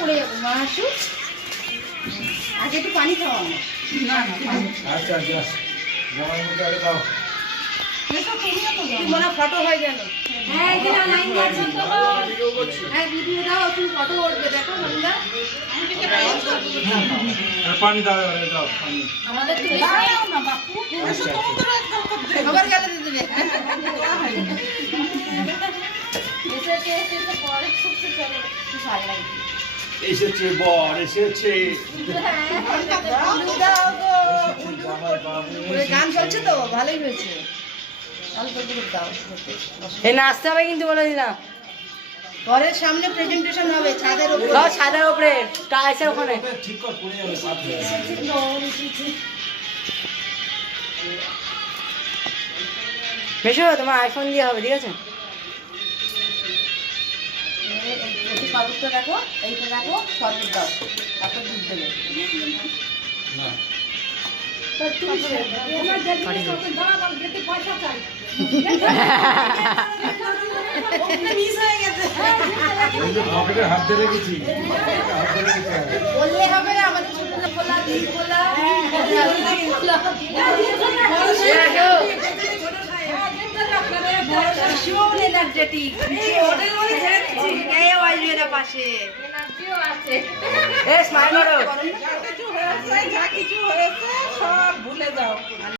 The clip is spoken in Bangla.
পড়ে যাবো মা আসুক আগে একটু পানি খাওয়া না না পানি আচ্ছা আচ্ছা জামাই মুখে আগে দাও মনে ফটো হয়ে গেল হ্যাঁ এখানে লাইন দিয়েছেন তো হ্যাঁ ভিডিও দাও তুমি ফটো উঠবে দেখো বন্ধুরা পানি দাও দাও পানি আমাদের তুমি দাও না বাপু খবর গেলে দিবে এসে এসে পরে ছুটতে চলো কি ভালো লাগে এসেছে বর এসেছে গান চলছে তো ভালোই হয়েছে এই নাচতে হবে কিন্তু বলে দিলাম ঘরের সামনে প্রেজেন্টেশন হবে ছাদের উপরে ছাদের উপরে টাইসের ওখানে ঠিক কর পড়ে যাবে পাথরে বেশি তোমার আইফোন দিয়ে হবে ঠিক আছে শরবতটা দেখো এইটা দেখো শরবত দাও তারপর দুধ দেবে না পকেটে হাত ধরে গেছি বললে হবে না আমাদের ছোট খোলা দিন খোলা ভীষণ এনার্জেটিক পাশে এ স্মাইল করো যা কিছু হয়েছে সব ভুলে যাও